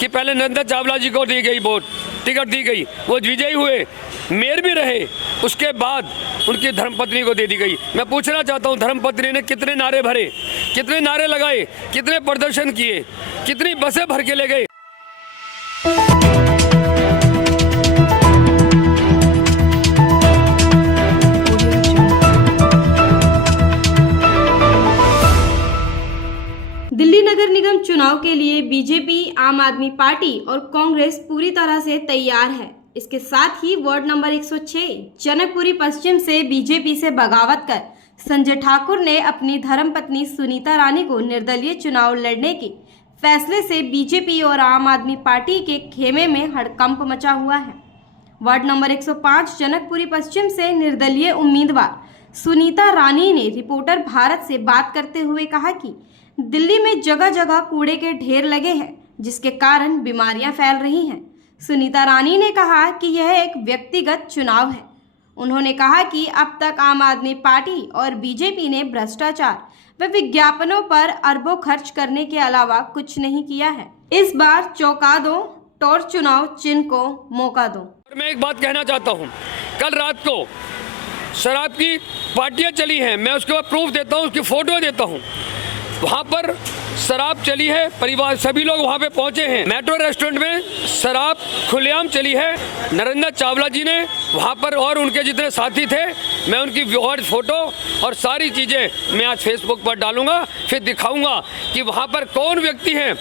कि पहले नरेंद्र चावला जी को दी गई वोट, टिकट दी गई, वो विजयी हुए, मेयर भी रहे, उसके बाद उनकी धर्मपत्नी को दे दी गई। मैं पूछना चाहता हूँ, धर्मपत्नी ने कितने नारे भरे, कितने नारे लगाए, कितने प्रदर्शन किए, कितनी बसें भर के ले गए। दिल्ली नगर निगम चुनाव के लिए बीजेपी, आम आदमी पार्टी और कांग्रेस पूरी तरह से तैयार है। इसके साथ ही वार्ड नंबर 106 जनकपुरी पश्चिम से बीजेपी से बगावत कर संजय ठाकुर ने अपनी धर्मपत्नी सुनीता रानी को निर्दलीय चुनाव लड़ने के फैसले से बीजेपी और आम आदमी पार्टी के खेमे में हड़कंप मचा हुआ है। वार्ड नंबर 105 जनकपुरी पश्चिम से निर्दलीय उम्मीदवार सुनीता रानी ने रिपोर्टर भारत से बात करते हुए कहा कि दिल्ली में जगह जगह कूड़े के ढेर लगे हैं, जिसके कारण बीमारियां फैल रही हैं। सुनीता रानी ने कहा कि यह एक व्यक्तिगत चुनाव है। उन्होंने कहा कि अब तक आम आदमी पार्टी और बीजेपी ने भ्रष्टाचार व विज्ञापनों पर अरबों खर्च करने के अलावा कुछ नहीं किया है। इस बार चौंका दो, टोर चुनाव चिन्ह को मौका दो। मैं एक बात कहना चाहता हूँ, कल रात को शराब की पार्टियां चली हैं, मैं उसके बाद प्रूफ देता हूँ, उसकी फोटो देता हूँ। वहाँ पर शराब चली है, परिवार सभी लोग वहाँ पे पहुँचे हैं। मेट्रो रेस्टोरेंट में शराब खुलेआम चली है। नरेंद्र चावला जी ने वहाँ पर और उनके जितने साथी थे, मैं उनकी फोटो और सारी चीज़ें मैं आज फेसबुक पर डालूंगा, फिर दिखाऊंगा कि वहाँ पर कौन व्यक्ति हैं,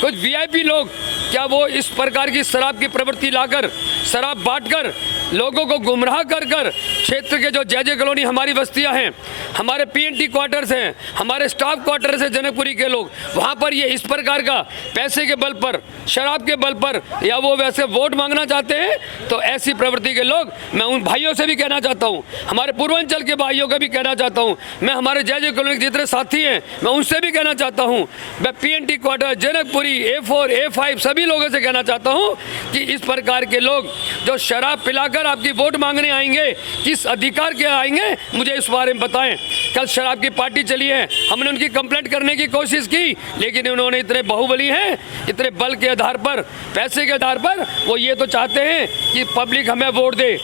कुछ वीआईपी लोग, क्या वो इस प्रकार की शराब की प्रवृत्ति लाकर, शराब बांटकर, लोगों को गुमराह कर कर क्षेत्र के जो जय कॉलोनी हमारी बस्तियां हैं, हमारे पीएनटी क्वार्टर्स हैं, हमारे स्टाफ क्वार्टर्स हैं जनकपुरी के लोग, वहां पर ये इस प्रकार का पैसे के बल पर, शराब के बल पर या वो वैसे वोट मांगना चाहते हैं, तो ऐसी प्रवृत्ति के लोग, मैं उन भाइयों से भी कहना चाहता हूं, हमारे पूर्वांचल के भाइयों का भी कहना चाहता हूं, मैं हमारे जय कॉलोनी के जितने साथी हैं मैं उनसे भी कहना चाहता हूँ, मैं PNT quarter, Janakpuri, A4, A5 सभी लोगों से कहना चाहता हूँ कि इस प्रकार के लोग जो शराब पिलाकर आपकी वोट मांगने आएंगे, किस अधिकार के आएंगे, मुझे इस बारे में बताएं। कल शराब की पार्टी चली है, हमने उनकी कंप्लेंट करने की कोशिश की, लेकिन उन्होंने इतने बाहुबली हैं, इतने बल के आधार पर, पैसे के आधार पर वो ये तो चाहते हैं कि पब्लिक हमें वोट दे।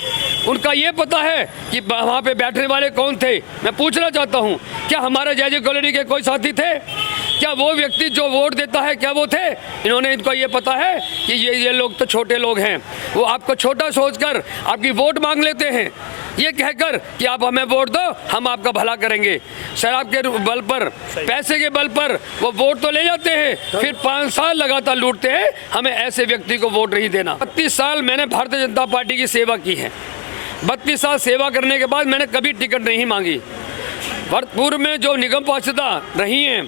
उनका ये पता है कि वहाँ पे बैठने वाले कौन थे। मैं पूछना चाहता हूँ, क्या हमारे जय कॉलोनी के कोई साथी थे? क्या वो व्यक्ति जो वोट देता है क्या वो थे? इन्होंने, इनको ये पता है कि ये लोग तो छोटे लोग हैं, वो आपको छोटा सोचकर आपकी वोट मांग लेते हैं, ये कहकर कि आप हमें वोट दो, हम आपका भला करेंगे। शराब के बल पर, पैसे के बल पर वो वोट तो ले जाते हैं, फिर 5 साल लगातार लूटते हैं। हमें ऐसे व्यक्ति को वोट नहीं देना। 32 साल मैंने भारतीय जनता पार्टी की सेवा की है। 32 साल सेवा करने के बाद मैंने कभी टिकट नहीं मांगी। पूर्व में जो निगम पार्षदा रही हैं,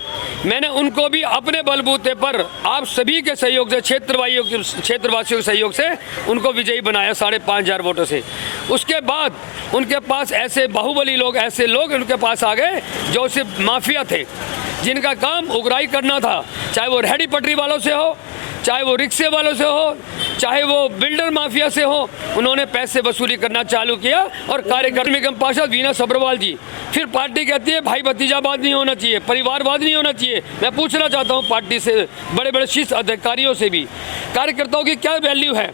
मैंने उनको भी अपने बलबूते पर आप सभी के सहयोग से, क्षेत्रवासियों के सहयोग से उनको विजयी बनाया 5,500 वोटों से। उसके बाद उनके पास ऐसे बाहुबली लोग, ऐसे लोग उनके पास आ गए जो सिर्फ माफिया थे, जिनका काम उगराई करना था, चाहे वो रेहड़ी पटरी वालों से हो, चाहे वो रिक्शे वालों से हो, चाहे वो बिल्डर माफिया से हो। उन्होंने पैसे वसूली करना चालू किया और कार्यकर्ता निगम पार्षद वीना सब्रवाल जी, फिर पार्टी कहती है भाई भतीजावाद नहीं होना चाहिए, परिवारवाद नहीं होना चाहिए। मैं पूछना चाहता हूँ पार्टी से, बड़े बड़े शीर्ष अधिकारियों से भी, कार्यकर्ताओं की क्या वैल्यू है?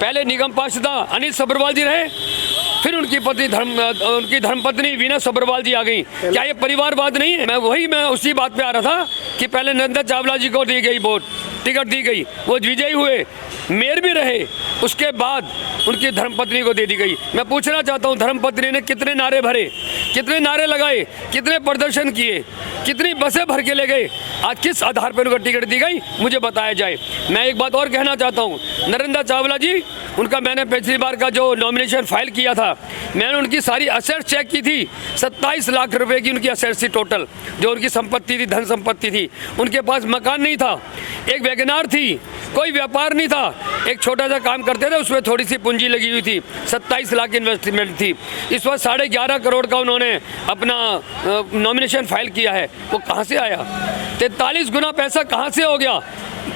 पहले निगम पार्षदा अनिल सब्रवाल जी रहे, फिर उनकी धर्मपत्नी वीना सब्रवाल जी आ गई। क्या ये परिवारवाद नहीं है? मैं उसी बात पे आ रहा था कि पहले नरेंद्र चावला जी को दी गई वोट, टिकट दी गई, वो विजयी हुए, मेयर भी रहे, उसके बाद उनकी धर्मपत्नी को दे दी गई। मैं पूछना चाहता हूँ, धर्मपत्नी ने कितने नारे भरे, कितने नारे लगाए, कितने प्रदर्शन किए, कितनी बसें भर के ले गए, आज किस आधार पर उनको टिकट दी गई, मुझे बताया जाए। मैं एक बात और कहना चाहता हूँ, नरेंद्र चावला जी, उनका मैंने पिछली बार का जो नॉमिनेशन फाइल किया था, मैंने उनकी सारी असेट्स चेक की थी। 27 लाख रुपए की उनकी असेट्स थी टोटल, जो उनकी संपत्ति थी, धन संपत्ति थी। उनके पास मकान नहीं था, एक वैगनार थी, कोई व्यापार नहीं था, एक छोटा सा काम करते थे, उसमें थोड़ी सी पूंजी लगी हुई थी, 27 लाख इन्वेस्टमेंट थी। इस वक्त 11.5 करोड़ का उन्होंने अपना नॉमिनेशन फाइल किया है। वो कहाँ से आया? 43 गुना पैसा कहाँ से हो गया?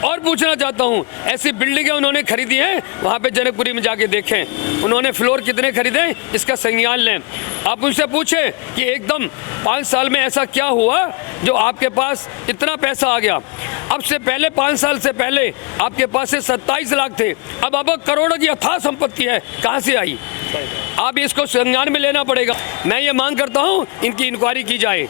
और पूछना चाहता हूँ, ऐसी बिल्डिंगें उन्होंने खरीदी हैं, वहाँ पे जनकपुरी में जाके देखें उन्होंने फ्लोर कितने खरीदे, इसका संज्ञान लें। आप उनसे पूछें कि एकदम 5 साल में ऐसा क्या हुआ जो आपके पास इतना पैसा आ गया। अब से पहले 5 साल से पहले आपके पास से 27 लाख थे, अब करोड़ों की अथाह संपत्ति है, कहाँ से आई? आप इसको संज्ञान में लेना पड़ेगा। मैं ये मांग करता हूँ इनकी इंक्वायरी की जाए।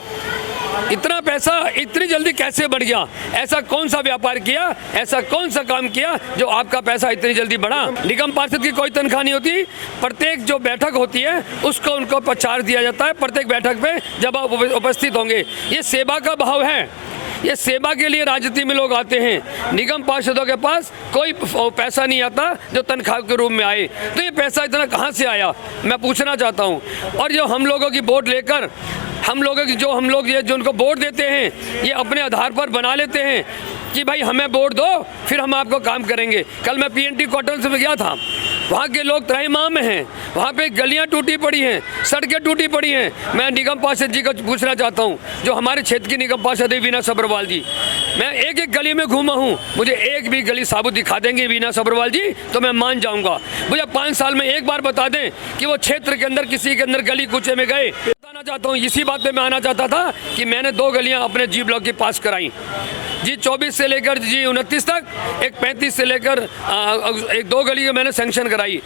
इतना पैसा इतनी जल्दी कैसे बढ़ गया? ऐसा कौन सा व्यापार किया, ऐसा कौन सा काम किया जो आपका पैसा इतनी जल्दी बढ़ा? निगम पार्षद की कोई तनख्वाह नहीं होती, प्रत्येक जो बैठक होती है उसको उनको चार्ज दिया जाता है, प्रत्येक बैठक पे जब आप उपस्थित होंगे। ये सेवा का भाव है, ये सेवा के लिए राजनीति में लोग आते हैं। निगम पार्षदों के पास कोई पैसा नहीं आता जो तनख्वाह के रूप में आए, तो ये पैसा इतना कहाँ से आया, मैं पूछना चाहता हूँ। और जो हम लोगों की वोट लेकर हम लोगों की जो उनको वोट देते हैं, ये अपने आधार पर बना लेते हैं कि भाई हमें वोट दो फिर हम आपको काम करेंगे। कल मैं PNT क्वार्टर्स में गया था, वहाँ के लोग त्राहिमाम में हैं, वहाँ पे गलियाँ टूटी पड़ी हैं, सड़कें टूटी पड़ी हैं। मैं निगम पार्षद जी को पूछना चाहता हूँ, जो हमारे क्षेत्र की निगम पार्षद है वीना सब्रवाल जी, मैं एक एक गली में घूमा हूँ, मुझे एक भी गली साबुत दिखा देंगे वीना सब्रवाल जी तो मैं मान जाऊँगा। मुझे 5 साल में एक बार बता दें कि वो क्षेत्र के अंदर किसी के अंदर गली कूचे में गए। बताना चाहता हूँ, इसी बात पे मैं आना चाहता था कि मैंने 2 गलियाँ अपने G ब्लॉक की पास कराई, G24 से लेकर G29 तक, एक 35 से लेकर एक 2 गली को मैंने सैंक्शन कराई।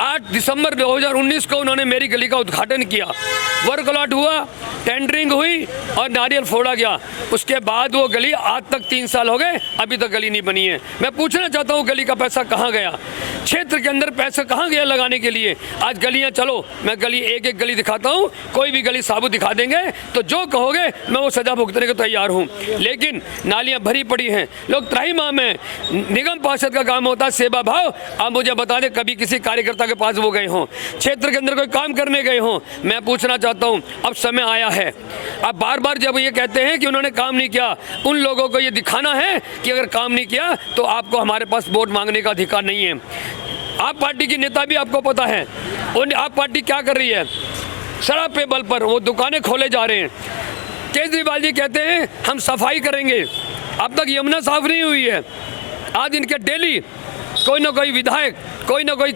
8 दिसंबर 2019 को उन्होंने मेरी गली का उद्घाटन किया, वर्क अलॉट हुआ, टेंडरिंग हुई और नारियल फोड़ा गया। उसके बाद वो गली आज तक 3 साल हो गए, अभी तक गली नहीं बनी है। मैं पूछना चाहता हूँ गली का पैसा कहाँ गया, क्षेत्र के अंदर पैसा कहाँ गया लगाने के लिए? आज गलियाँ चलो, मैं गली एक एक गली दिखाता हूँ, कोई भी गली साबुत दिखा देंगे तो जो कहोगे मैं वो सजा भुगतने को तैयार हूँ। लेकिन नालियाँ भरी पड़ी हैं, लोग त्राहिमाम हैं। निगम पार्षद का काम होता है सेवा भाव। आप मुझे बता दें कभी किसी कार्यकर्ता के पास वो गए हों, क्षेत्र के अंदर कोई काम करने गए हों? मैं पूछना चाहता हूँ, अब समय आया है। अब बार बार जब ये कहते हैं कि उन्होंने काम नहीं किया, उन लोगों को ये दिखाना है कि अगर काम नहीं किया तो आपको हमारे पास वोट मांगने का अधिकार नहीं है। आप पार्टी की नेता भी आपको पता है, और आप पार्टी क्या कर रही है, शराब पे बल पर वो दुकानें खोले जा रहे हैं। केजरीवाल जी कहते हैं हम सफाई करेंगे, अब तक यमुना साफ नहीं हुई है। आज इनके डेली कोई ना कोई विधायक, कोई ना कोई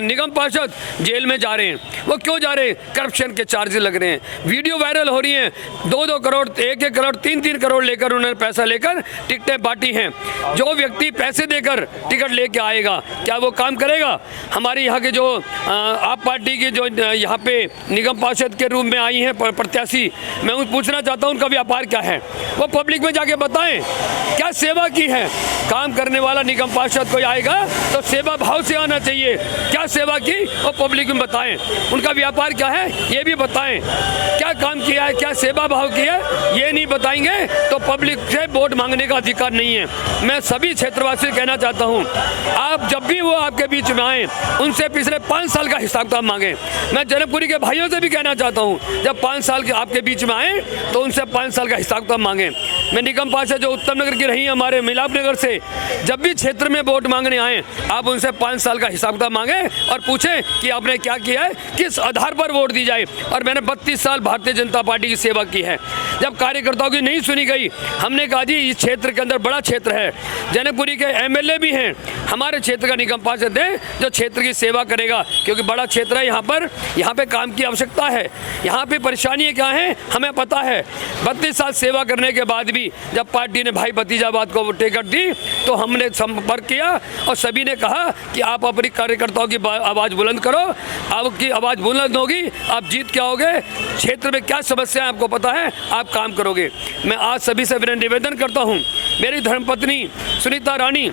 निगम पार्षद जेल में जा रहे हैं। वो क्यों जा रहे हैं? करप्शन के चार्जेस लग रहे हैं, वीडियो वायरल हो रही हैं। 2-2 करोड़, 1-1 करोड़, 3-3 करोड़ लेकर उन्होंने पैसा लेकर टिकटें बांटी हैं। जो व्यक्ति पैसे देकर टिकट लेके आएगा क्या वो काम करेगा? हमारे यहाँ के जो आप पार्टी की जो यहाँ पे निगम पार्षद के रूप में आई हैं प्रत्याशी, मैं उन पूछना चाहता हूँ उनका व्यापार क्या है, वो पब्लिक में जाके बताएं क्या सेवा की है। काम करने वाला निगम पार्षद कोई आएगा तो सेवा भाव से आना चाहिए, क्या सेवा की वो पब्लिक में बताएं। उनका व्यापार क्या है ये भी बताएं, क्या काम किया है, क्या सेवा भाव किया है, ये नहीं बताएंगे तो पब्लिक से वोट मांगने का अधिकार नहीं है। मैं सभी क्षेत्रवासी कहना चाहता हूँ, आप जब भी वो आपके बीच में आए उनसे पिछले 5 साल का हिसाब किताब मांगे। मैं जनकपुरी के भाइयों से भी कहना चाहता हूँ, जब 5 साल के आपके बीच में आए तो उनसे 5 साल का हिसाब किताब मांगे। मैं निगम पार्षद जो उत्तम नगर की रही हमारे मिलाप नगर से, जब भी क्षेत्र में वोट मांगने आए आप उनसे 5 साल का हिसाब किताब मांगे और पूछें कि आपने क्या किया है, किस आधार पर वोट दी जाए। और मैंने 32 साल भारतीय जनता पार्टी की सेवा की है। जब कार्यकर्ताओं की नहीं सुनी गई, हमने कहा जी इस क्षेत्र के अंदर बड़ा क्षेत्र है, जनकपुरी के MLA भी हैं, हमारे क्षेत्र का निगम पार्षद है जो क्षेत्र की सेवा करेगा, क्योंकि बड़ा क्षेत्र है, यहाँ पे काम की आवश्यकता है, यहाँ पे परेशानी क्या है हमें पता है। 32 साल सेवा करने के बाद भी जब पार्टी ने भाई भतीजावाद को टिकट दी तो हमने संपर्क किया और सभी ने कहा कि आप अपनी कार्यकर्ताओं की आवाज़ बुलंद करो, आपकी आवाज़ बुलंद होगी, आप जीत के आओगे, क्षेत्र में क्या समस्या है आपको पता है, आप काम करोगे। मैं आज सभी से विनम्र निवेदन करता हूँ, मेरी धर्मपत्नी सुनीता रानी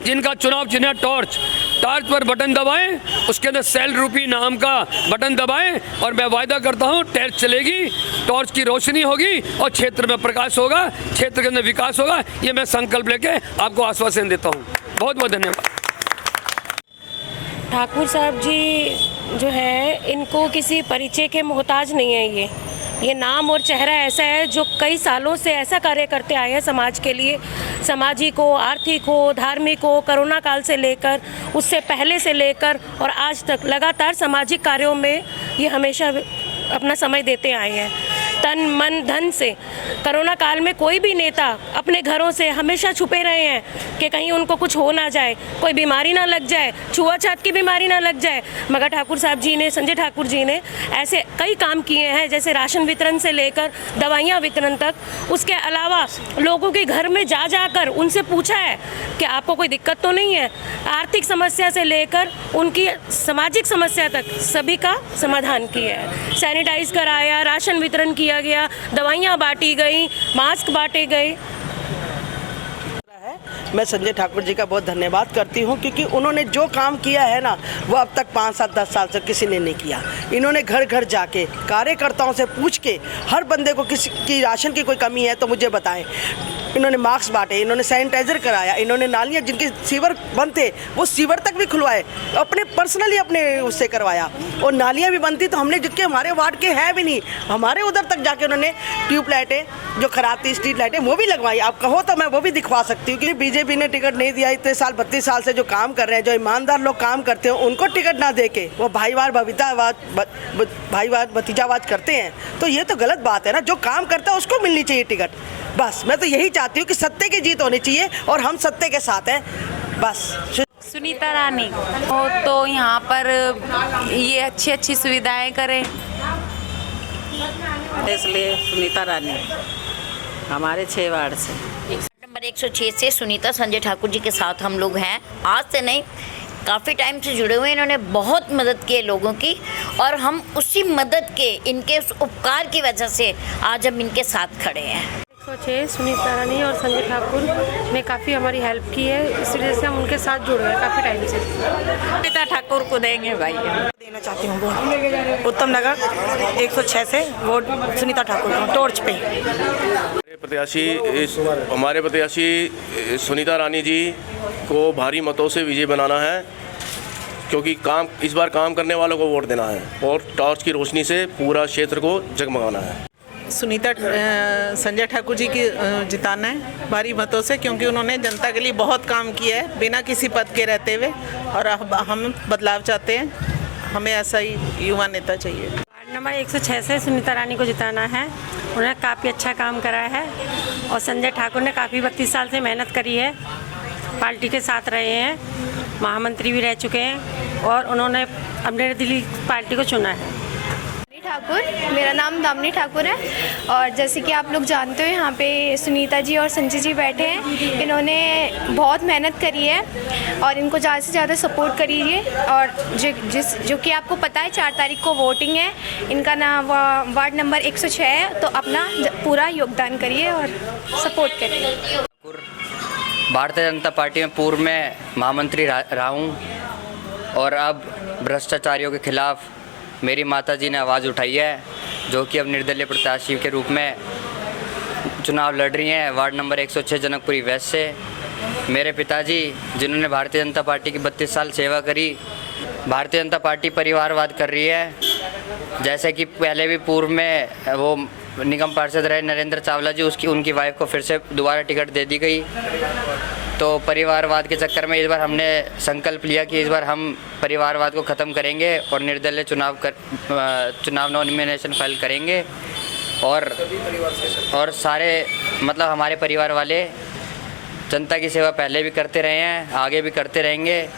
जिनका चुनाव चिन्ह टॉर्च पर बटन दबाएं, उसके अंदर सेल रूपी नाम का बटन दबाएं और मैं वायदा करता हूं टॉर्च चलेगी, टॉर्च की रोशनी होगी और क्षेत्र में प्रकाश होगा, क्षेत्र के अंदर विकास होगा। ये मैं संकल्प लेके आपको आश्वासन देता हूं। बहुत बहुत धन्यवाद। ठाकुर साहब जी जो है इनको किसी परिचय के मोहताज नहीं है। ये नाम और चेहरा ऐसा है जो कई सालों से ऐसा कार्य करते आए हैं समाज के लिए, सामाजिक हो, आर्थिक हो, धार्मिक हो, कोरोना काल से लेकर उससे पहले से लेकर और आज तक लगातार सामाजिक कार्यों में ये हमेशा अपना समय देते आए हैं। तन मन धन से। कोरोना काल में कोई भी नेता अपने घरों से हमेशा छुपे रहे हैं कि कहीं उनको कुछ हो ना जाए, कोई बीमारी ना लग जाए, छुआछूत की बीमारी ना लग जाए, मगर ठाकुर साहब जी ने, संजय ठाकुर जी ने ऐसे कई काम किए हैं, जैसे राशन वितरण से लेकर दवाइयाँ वितरण तक। उसके अलावा लोगों के घर में जा जाकर उनसे पूछा है कि आपको कोई दिक्कत तो नहीं है। आर्थिक समस्या से लेकर उनकी सामाजिक समस्या तक सभी का समाधान किया है। सैनिटाइज कराया, राशन वितरण किया गया, दवाइयाँ बांटी गई, मास्क बांटे गए। मैं संजय ठाकुर जी का बहुत धन्यवाद करती हूँ, क्योंकि उन्होंने जो काम किया है ना, वो अब तक 5, 7, 10 साल से किसी ने नहीं किया। इन्होंने घर घर जाके कार्यकर्ताओं से पूछ के हर बंदे को किसी की राशन की कोई कमी है तो मुझे बताएं। इन्होंने मास्क बांटे, इन्होंने सैनिटाइजर कराया, इन्होंने नालियाँ जिनके सीवर बंद थे वो सीवर तक भी खुलवाए, अपने पर्सनली अपने उससे करवाया। और नालियाँ भी बंद थी तो हमने, जिनके हमारे वार्ड के है भी नहीं, हमारे उधर तक जाके उन्होंने ट्यूबलाइटें जो खराब थी, स्ट्रीट लाइटें, वो भी लगवाई। आप कहो तो मैं वो भी दिखवा सकती हूँ। क्योंकि बीजेपी ने टिकट नहीं दिया, इतने साल 32 साल से जो काम कर रहे हैं, जो ईमानदार लोग काम करते हैं, उनको टिकट ना दे के वो भाईवार भतीजावाद करते हैं, तो ये तो गलत बात है ना। जो काम करता है उसको मिलनी चाहिए टिकट। बस मैं तो यही चाहती हूँ कि सत्य की जीत होनी चाहिए और हम सत्य के साथ हैं। बस। सुनीता रानी हो तो यहाँ पर ये अच्छी सुविधाएं करें, इसलिए सुनीता रानी हमारे 6 वार्ड से। नंबर 106 से सुनीता संजय ठाकुर जी के साथ हम लोग हैं। आज से नहीं, काफ़ी टाइम से जुड़े हुए हैं। इन्होंने बहुत मदद की है लोगों की, और हम उसी मदद के, इनके उस उपकार की वजह से आज हम इनके साथ खड़े हैं। 106 सुनीता रानी और संजय ठाकुर ने काफ़ी हमारी हेल्प की है, इस वजह से हम उनके साथ जुड़े हैं काफ़ी टाइम से। सुनीता ठाकुर को देंगे भाई। देना चाहती हूँ वोट उत्तम नगर 106 से वोट सुनीता ठाकुर को, टॉर्च पे। हमारे प्रत्याशी सुनीता रानी जी को भारी मतों से विजय बनाना है, क्योंकि इस बार काम करने वालों को वोट देना है और टॉर्च की रोशनी से पूरा क्षेत्र को जगमगाना है। सुनीता संजय ठाकुर जी की जिताना है भारी मतों से, क्योंकि उन्होंने जनता के लिए बहुत काम किया है बिना किसी पद के रहते हुए, और अब हम बदलाव चाहते हैं। हमें ऐसा ही युवा नेता चाहिए। वार्ड नंबर 106 से सुनीता रानी को जिताना है। उन्होंने काफ़ी अच्छा काम करा है, और संजय ठाकुर ने काफ़ी 32 साल से मेहनत करी है, पार्टी के साथ रहे हैं, महामंत्री भी रह चुके हैं, और उन्होंने अपने दिल्ली पार्टी को चुना है। ठाकुर, मेरा नाम दामिनी ठाकुर है, और जैसे कि आप लोग जानते हो यहाँ पे सुनीता जी और संजय जी बैठे हैं। इन्होंने बहुत मेहनत करी है और इनको ज़्यादा से ज़्यादा सपोर्ट करिए। और जो कि आपको पता है 4 तारीख को वोटिंग है, इनका नाम वार्ड नंबर 106 है, तो अपना पूरा योगदान करिए और सपोर्ट करिए। भारतीय जनता पार्टी में पूर्व में महामंत्री रहा हूँ, और अब भ्रष्टाचारियों के खिलाफ मेरी माताजी ने आवाज़ उठाई है, जो कि अब निर्दलीय प्रत्याशी के रूप में चुनाव लड़ रही हैं वार्ड नंबर 106 जनकपुरी वेस्ट से। मेरे पिताजी, जिन्होंने भारतीय जनता पार्टी की 32 साल सेवा करी, भारतीय जनता पार्टी परिवारवाद कर रही है। जैसे कि पहले भी पूर्व में वो निगम पार्षद रहे नरेंद्र चावला जी, उनकी वाइफ को फिर से दोबारा टिकट दे दी गई। तो परिवारवाद के चक्कर में इस बार हमने संकल्प लिया कि इस बार हम परिवारवाद को ख़त्म करेंगे और निर्दलीय चुनाव नॉमिनेशन फाइल करेंगे, और सारे मतलब हमारे परिवार वाले जनता की सेवा पहले भी करते रहे हैं, आगे भी करते रहेंगे।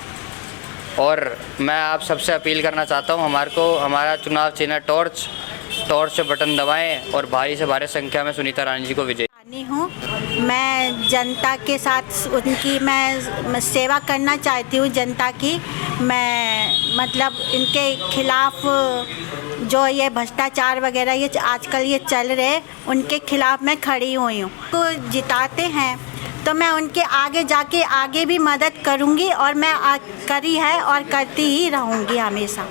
और मैं आप सबसे अपील करना चाहता हूं, हमारा चुनाव चिन्ह टॉर्च से बटन दबाएं और भारी से भारी संख्या में सुनीता रानी जी को विजयी हूँ। मैं जनता के साथ उनकी मैं सेवा करना चाहती हूँ। जनता की मैं मतलब इनके खिलाफ जो ये भ्रष्टाचार वगैरह ये आजकल ये चल रहे, उनके खिलाफ मैं खड़ी हुई हूँ। तो जिताते हैं तो मैं उनके आगे जाके आगे भी मदद करूँगी, और मैं करी है और करती ही रहूँगी हमेशा।